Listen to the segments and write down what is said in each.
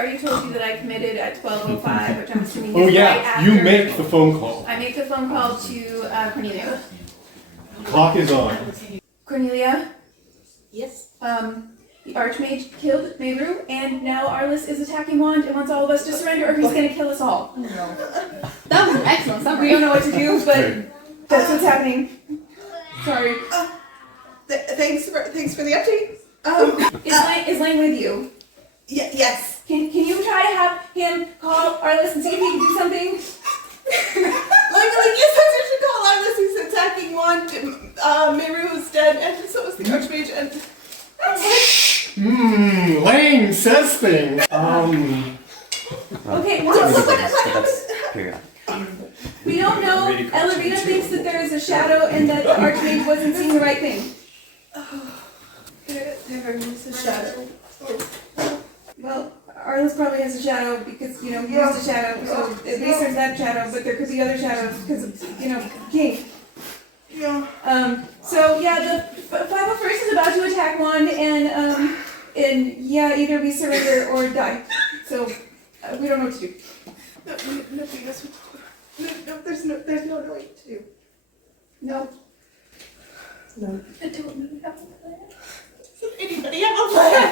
already told you that I committed at 12:05, which I'm assuming is Oh right yeah, after. you make the phone call. I make the phone call to Cornelia. Clock is on. Cornelia, Yes. the Archmage killed Meru, and now Arlis is attacking Wand and wants all of us to surrender, or he's gonna kill us all. No. That was an excellent summary. We don't know what to do, but that's what's happening. Sorry. Thanks for the update. Is Lange with you? Yes. Can you try to have him call Arlis and see if he can do something? Yes, I should call Arlis. He's attacking one. Meru is dead, and so is the Archmage, and that's it. Lange says things. Okay, But that's period. we don't know. Elarita thinks that there is a shadow and that the Archmage wasn't seeing the right thing. There is a shadow. Well, Arlis probably has a shadow because, he used a shadow, so at least there's that shadow, but there could be other shadows because of, King. Yeah. So yeah, the 501st is about to attack Wand, and yeah, either we surrender or die. So we don't know what to do. No, there's no way to do. No. No. I don't really have a plan. Does anybody have a plan?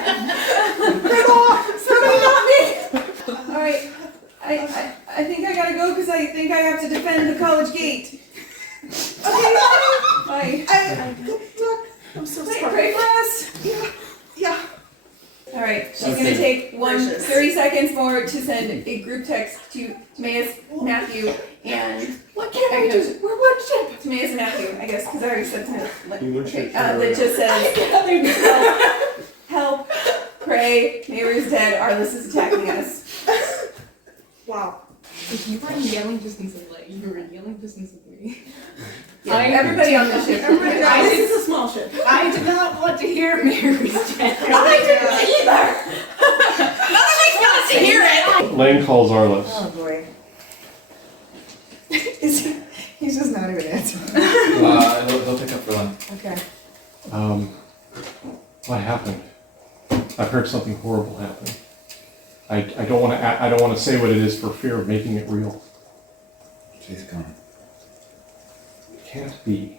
Somebody not me. All right, I think I gotta go because I think I have to defend the college gate. Okay. Bye. I'm so Wait, sorry. pray for us. Yeah. All right, she's gonna take 30 seconds more to send a group text to Timaeus, Matthew, and What can I do? We're one ship. Timaeus and Matthew, I guess, because I already said Timaeus. Okay, That just says help, pray, Meru's dead, Arlis is attacking us. Wow. If you were in yelling distance of like, you were in yelling distance of me. Yeah, everybody on the ship. This is a small ship. I did not want to hear Mary's death. I didn't either. Nobody wants to hear it. Lange calls Arlis. Oh boy. He's just not even answering. He'll pick up for lunch. Okay. What happened? I've heard something horrible happen. I don't want to say what it is for fear of making it real. She's gone. It can't be.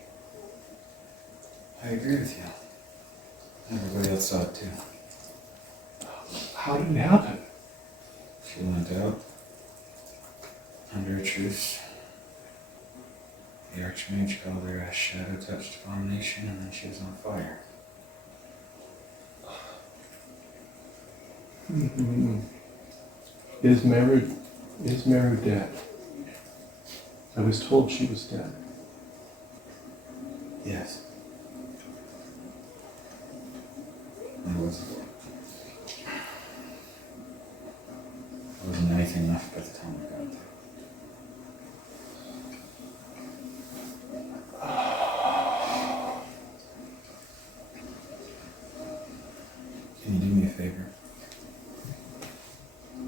I agree with you. Everybody else saw it too. How did it happen? She went out under a truce. The Archmage called her a shadow-touched abomination, and then she was on fire. Is Meru dead? I was told she was dead. Yes. I wasn't anything left by the time I got there. Can you do me a favor?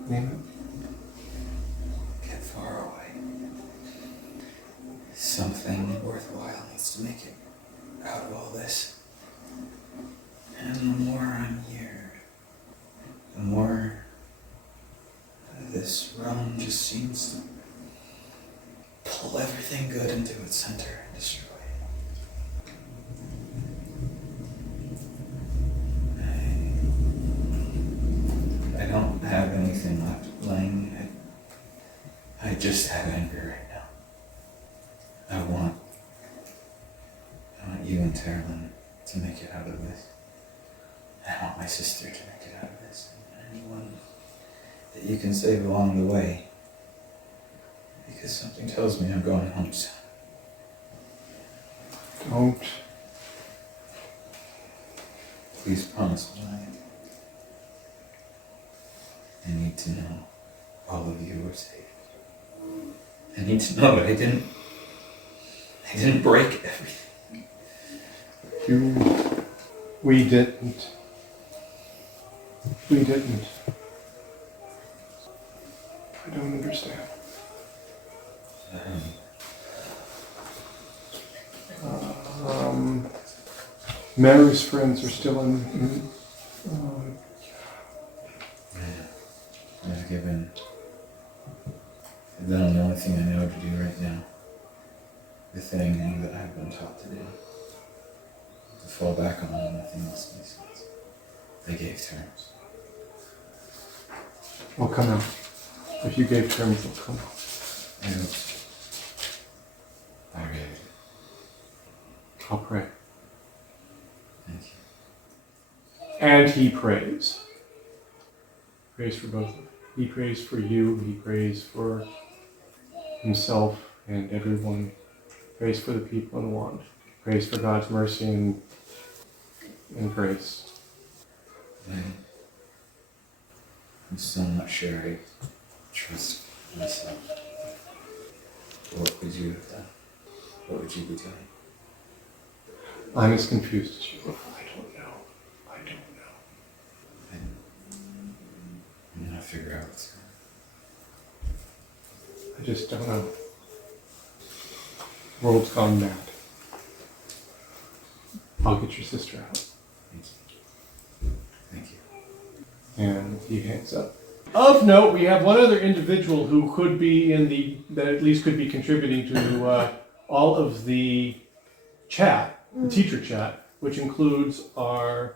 Name Get far away. Something worthwhile needs to make it out of all this. And the more I'm here, the more this realm just seems to pull everything good into its center and destroy it. I don't have anything left, Lange. I just have anger right now. I want you and Terlin to make it out of this. I want my sister to make it out of this. And anyone that you can save along the way. Because something tells me I'm going home soon. Don't. Please promise me, Lange. I need to know all of you are safe. I need to know that I didn't break everything. We didn't. We didn't. I don't understand. Mary's friends are still in given. I've done the only thing I know to do right now. The thing that I've been taught to do. To fall back on when nothing else makes sense. I gave terms. I'll come out. If you gave terms, I'll come out. I hope so. I really do. I'll pray. Thank you. And he prays. Prays for both of you. He prays for you. He prays for himself and everyone. Prays for the people in want. Prays for God's mercy and grace. I'm still not sure I trust myself. What would you have done? What would you be doing? I'm as confused as you are. I don't know. I'm gonna figure out what's I just don't know. World's gone mad. I'll get your sister out. Thank you. And he hangs up. Of note, we have one other individual who could be that at least could be contributing to all of the chat, the teacher chat, which includes our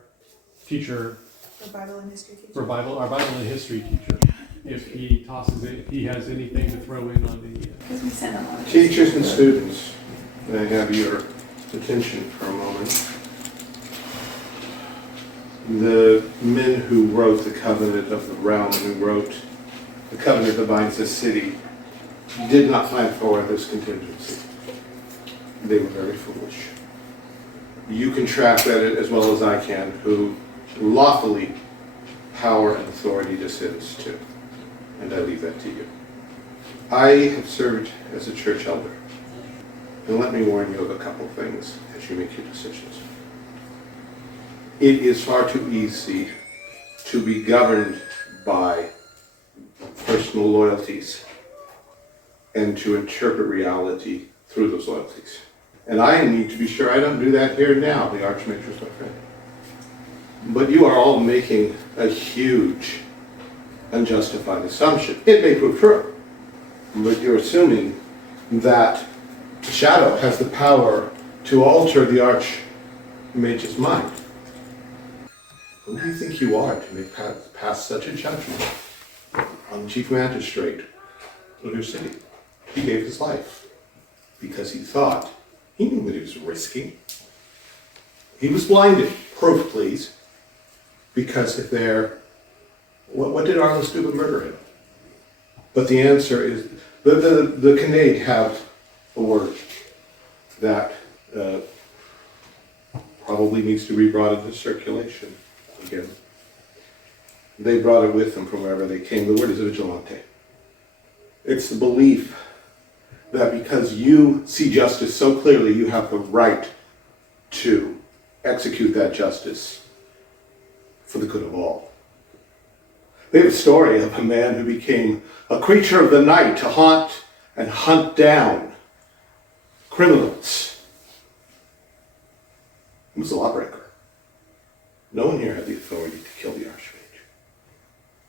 teacher, The Bible and history teacher. our Bible and history teacher. If he tosses it, if he has anything to throw in on the... Because we send them on. Teachers and students, may I have your attention for a moment? The men who wrote the Covenant of the Realm and who wrote the Covenant that binds this city did not plan for this contingency. They were very foolish. You can track that as well as I can, who lawfully power and authority descends to. And I leave that to you. I have served as a church elder. And let me warn you of a couple things as you make your decisions. It is far too easy to be governed by personal loyalties and to interpret reality through those loyalties. And I need to be sure I don't do that here now, the Archmage is my friend. But you are all making a huge, unjustified assumption. It may prove true, but you're assuming that the shadow has the power to alter the Archmage's mind. Who do you think you are to make pass such a judgment on the chief magistrate of your city? He gave his life because he thought he knew what he was risking. He was blinded. Proof, please. Because if they're... What did Arlis do but murder him? But the answer is... The Canade have a word that probably needs to be brought into circulation again. They brought it with them from wherever they came. The word is vigilante. It's the belief that because you see justice so clearly, you have the right to execute that justice for the good of all. They have a story of a man who became a creature of the night to haunt and hunt down criminals. He was a lawbreaker. No one here had the authority to kill the Archmage,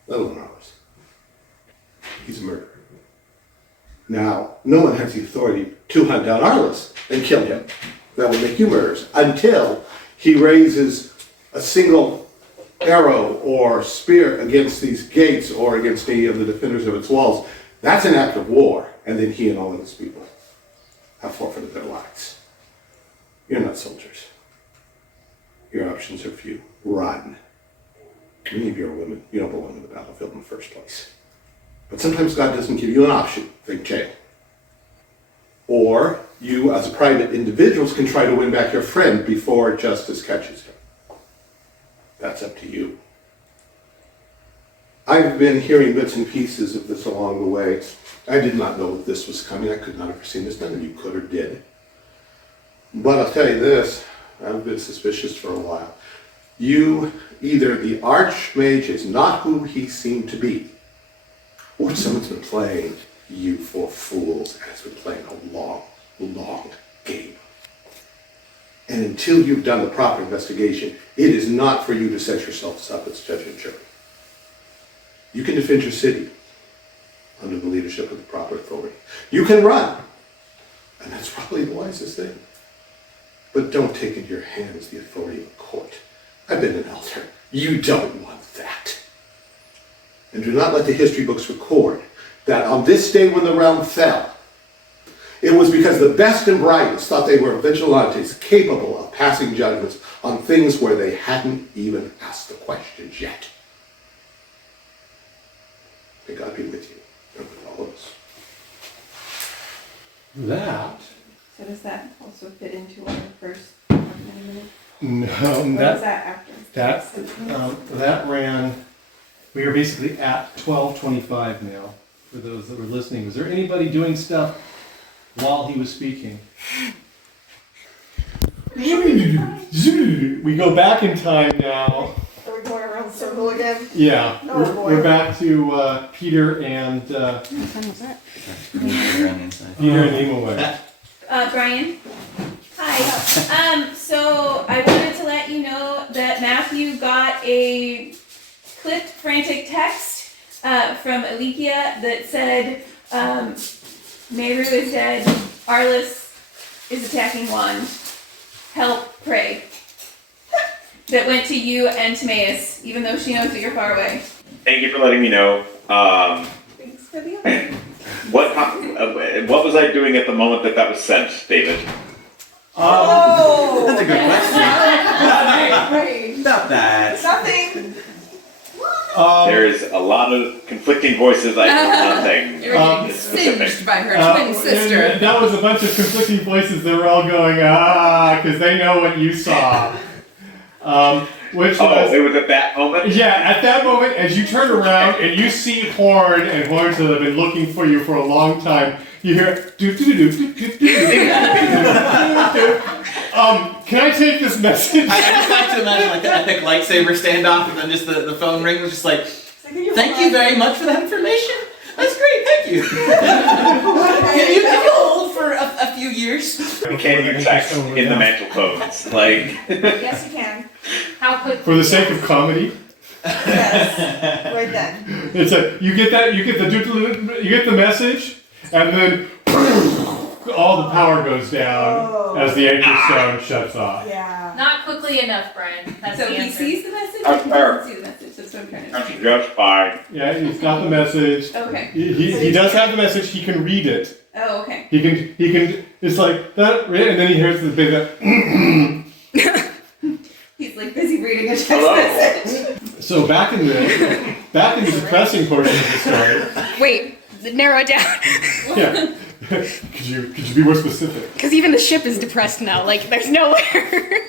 let alone ours. He's a murderer. Now, no one has the authority to hunt down Arlis and kill him. That would make you murderers until he raises a single arrow or spear against these gates or against any of the defenders of its walls. That's an act of war, and then he and all of his people have forfeited their lives. You're not soldiers. Your options are few. Run. Many of you are women. You don't belong in the battlefield in the first place. But sometimes God doesn't give you an option. Think jail. Or you, as a private individuals, can try to win back your friend before justice catches him. That's up to you. I've been hearing bits and pieces of this along the way. I did not know that this was coming. I could not have foreseen this. None of you could or did. But I'll tell you this, I've been suspicious for a while. Either the Archmage is not who he seemed to be, or someone's been playing you for fools and has been playing a long, long game. And until you've done the proper investigation, it is not for you to set yourselves up as judge and jury. You can defend your city. leadership of the proper authority. You can run, and that's probably the wisest thing. But don't take into your hands the authority of a court. I've been an elder. You don't want that. And do not let the history books record that on this day when the realm fell, it was because the best and brightest thought they were vigilantes capable of passing judgments on things where they hadn't even asked the questions yet. May God be with you and with all of us. That. So does that also fit into our first minute? No, Or was that that after? that ran. We are basically at 12:25 now. For those that were listening, was there anybody doing stuff while he was speaking? We go back in time now. Are we going around the circle again? Yeah, Oh, boy. we're back to Peter and What time was that? You're on the inside. Peter and Imaway. Brian? Hi. So I wanted to let you know that Matthew got a clipped, frantic text from Elikia that said, Meru is dead, Arlis is attacking Wand, help, pray. That went to you and to Maus, even though she knows that you're far away. Thank you for letting me know. Thanks for the honor. What was I doing at the moment that was sent, David? Oh! That's a good question. Right. About that. Nothing. There's a lot of conflicting voices. I know nothing specific. Singed by her twin and sister. that was a bunch of conflicting voices that were all going, because they know what you saw. Which was, it was at that moment? yeah, at that moment, as you turn around and you see Horn and Horns that have been looking for you for a long time, you hear can I take this message? I just like to imagine like the epic lightsaber standoff and then just the phone ring was just like, thank you very much for that information. That's great, thank you. Can you hold for a few years? Can you text in the mantle phones? Like, Yes, you can. How quick? For the sake of comedy, Yes. Right then. it's a you get the message, and then all the power goes down as the anchor stone shuts off. Yeah. Not quickly enough, Brian. That's So the he answer. sees the message, but he doesn't see the message. That's what I'm trying to say. just fine. Yeah, he's got the message. Okay. He does have the message. He can read it. Oh, okay. He can. It's like that, and then he hears the big. He's like busy reading a text Hello? message. So back in the depressing portion of the story. Wait, narrow it down. Yeah. Could you be more specific? Because even the ship is depressed now. Like, there's nowhere.